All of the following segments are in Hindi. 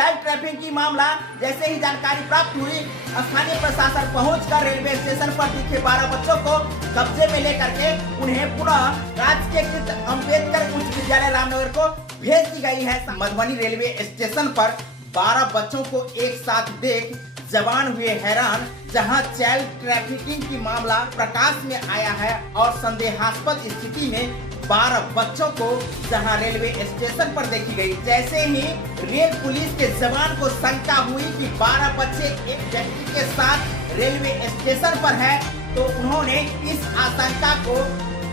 चाइल्ड ट्रैफिकिंग की मामला जैसे ही जानकारी प्राप्त हुई, स्थानीय प्रशासन पहुंचकर रेलवे स्टेशन पर दिखे 12 बच्चों को कब्जे में लेकर के उन्हें पुनः राजकीय अम्बेडकर उच्च विद्यालय रामनगर को भेज दी गई है। मधुबनी रेलवे स्टेशन पर 12 बच्चों को एक साथ देख जवान हुए हैरान, जहां चाइल्ड ट्रैफिकिंग की मामला प्रकाश में आया है और संदेहास्पद स्थिति में 12 बच्चों को जहां रेलवे स्टेशन पर देखी गई। जैसे ही रेल पुलिस के जवान को शंका हुई कि 12 बच्चे एक व्यक्ति के साथ रेलवे स्टेशन पर है, तो उन्होंने इस आशंका को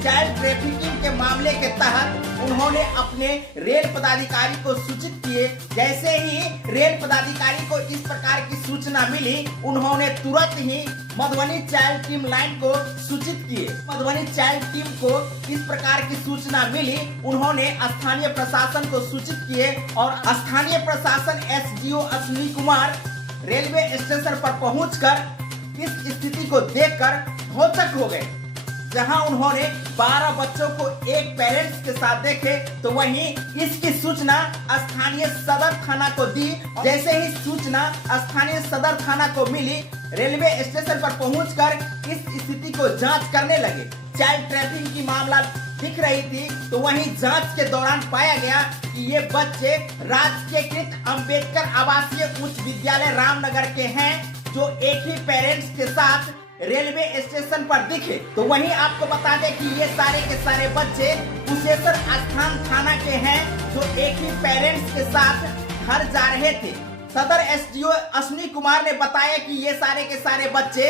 चाइल्ड ट्रैफिकिंग के मामले के तहत उन्होंने अपने रेल पदाधिकारी को सूचित किए। जैसे ही रेल पदाधिकारी को इस प्रकार की सूचना मिली, उन्होंने तुरंत ही मधुबनी चाइल्ड टीम लाइन को सूचित किए। मधुबनी चाइल्ड टीम को इस प्रकार की सूचना मिली, उन्होंने स्थानीय प्रशासन को सूचित किए और स्थानीय प्रशासन SDO Ashwini Kumar railway station पर पहुंचकर इस स्थिति को देखकर भौचक हो गए। जहां उन्होंने 12 बच्चों को एक पेरेंट्स के साथ देखे, तो वहीं इसकी सूचना स्थानीय सदर थाना को दी। जैसे ही सूचना स्थानीय सदर थाना को मिली, रेलवे स्टेशन पर पहुंचकर इस स्थिति को जांच करने लगे। चाइल्ड ट्रैफिकिंग की मामला दिख रही थी, तो वहीं जांच के दौरान पाया गया कि ये बच्चे राजकीयकृत अम्बेडकर आवासीय उच्च विद्यालय रामनगर के हैं, जो एक ही पेरेंट्स के साथ रेलवे स्टेशन पर दिखे। तो वहीं आपको बता दें कि ये सारे के सारे बच्चे कुशेश्वर स्थान थाना के हैं, जो एक ही पेरेंट्स के साथ घर जा रहे थे। सदर एसडीओ अश्विनी कुमार ने बताया कि ये सारे के सारे बच्चे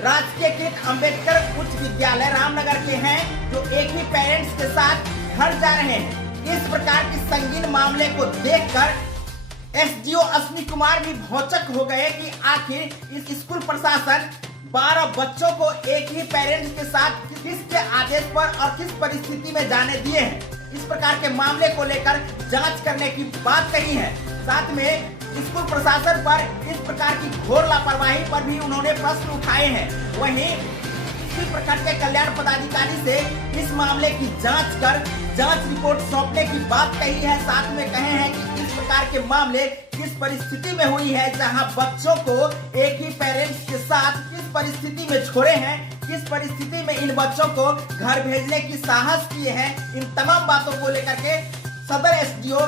राजकीयकृत अम्बेडकर उच्च विद्यालय रामनगर के हैं, जो एक ही पेरेंट्स के साथ घर जा रहे हैं। इस प्रकार की संगीन मामले को देखकर एसडीओ अश्विनी कुमार भी भौचक हो गए कि आखिर इस स्कूल प्रशासन 12 बच्चों को एक ही पेरेंट्स के साथ किसके आदेश पर और किस परिस्थिति में जाने दिए हैं। इस प्रकार के मामले को लेकर जांच करने की बात कही है। साथ में स्कूल प्रशासन पर इस प्रकार की घोर लापरवाही पर भी उन्होंने प्रश्न उठाए हैं। वहीं इसी प्रकार के कल्याण पदाधिकारी से इस मामले की जांच कर जांच रिपोर्ट सौंपने की बात कही है। साथ में कहे हैं कि इस प्रकार के मामले किस परिस्थिति में हुई है, जहां बच्चों को एक ही पेरेंट्स के साथ किस परिस्थिति में छोड़े हैं, किस परिस्थिति में इन बच्चों को घर भेजने की साहस किए हैं। इन तमाम बातों को लेकर के सदर एसडीओ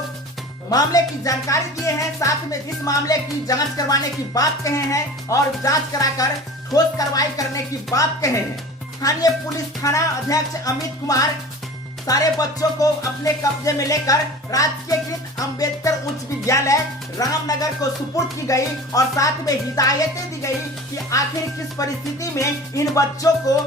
मामले की जानकारी दिए हैं। साथ में इस मामले की जांच करवाने की बात कहे हैं और जांच कराकर ठोस कार्रवाई करने की बात कहे हैं। स्थानीय पुलिस थाना अध्यक्ष अमित कुमार सारे बच्चों को अपने कब्जे में लेकर राजकीयकृत अम्बेडकर उच्च विद्यालय रामनगर को सुपुर्द की गई और साथ में हिदायतें दी गई कि आखिर किस परिस्थिति में इन बच्चों को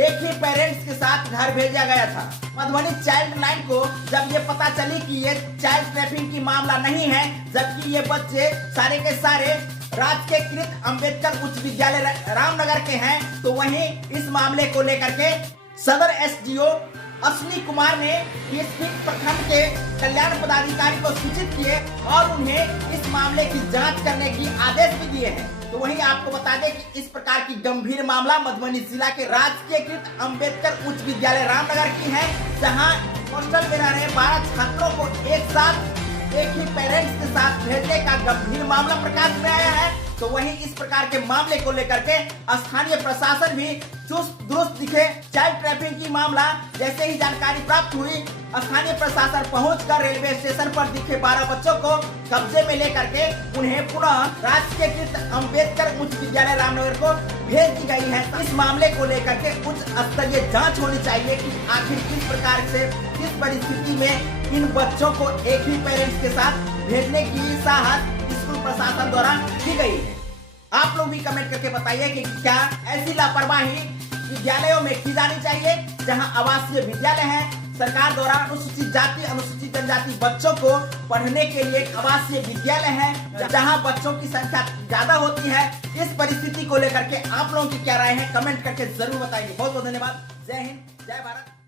एक ही पेरेंट्स के साथ घर भेजा गया था। मधुबनी चाइल्ड लाइन को जब ये पता चली कि ये चाइल्ड ट्रैफिकिंग की मामला नहीं है, जबकि ये बच्चे सारे के सारे राजकीयकृत अम्बेडकर उच्च विद्यालय रामनगर के हैं, तो वहीं इस मामले को लेकर के सदर एसडीओ अश्विनी कुमार ने इस प्रखंड के कल्याण पदाधिकारी को सूचित किए और उन्हें इस मामले की जांच करने की आदेश भी दिए हैं। तो वहीं आपको बता दें कि इस प्रकार की गंभीर मामला मधुबनी जिला के राजकीयकृत अम्बेडकर उच्च विद्यालय रामनगर की है, जहां हॉस्टल में रह रहे 12 छात्रों को एक साथ एक ही पेरेंट्स के साथ भेजने का गंभीर मामला प्रकाश में आया है। तो वहीं इस प्रकार के मामले को लेकर के स्थानीय प्रशासन भी चुस्त दुरुस्त दिखे। चाइल्ड ट्रैफिकिंग की मामला जैसे ही जानकारी प्राप्त हुई, स्थानीय प्रशासन पहुंचकर रेलवे स्टेशन पर दिखे 12 बच्चों को कब्जे में लेकर के उन्हें पुनः राजकीयकृत अम्बेडकर उच्च विद्यालय रामनगर को भेज दी गई है। इस मामले को लेकर के उच्च स्तरीय जांच होनी चाहिए कि आखिर किस प्रकार से किस परिस्थिति में इन बच्चों को एक ही पेरेंट्स के साथ भेजने की साहस स्कूल प्रशासन द्वारा की गई है। आप लोग भी कमेंट करके बताइए कि क्या ऐसी लापरवाही विद्यालयों में की जानी चाहिए, जहां आवासीय विद्यालय है, सरकार द्वारा अनुसूचित जाति अनुसूचित जनजाति बच्चों को पढ़ने के लिए आवासीय विद्यालय है, जहां बच्चों की संख्या ज्यादा होती है। इस परिस्थिति को लेकर के आप लोगों की क्या राय है, कमेंट करके जरूर बताइए। बहुत बहुत धन्यवाद। जय हिंद, जय भारत।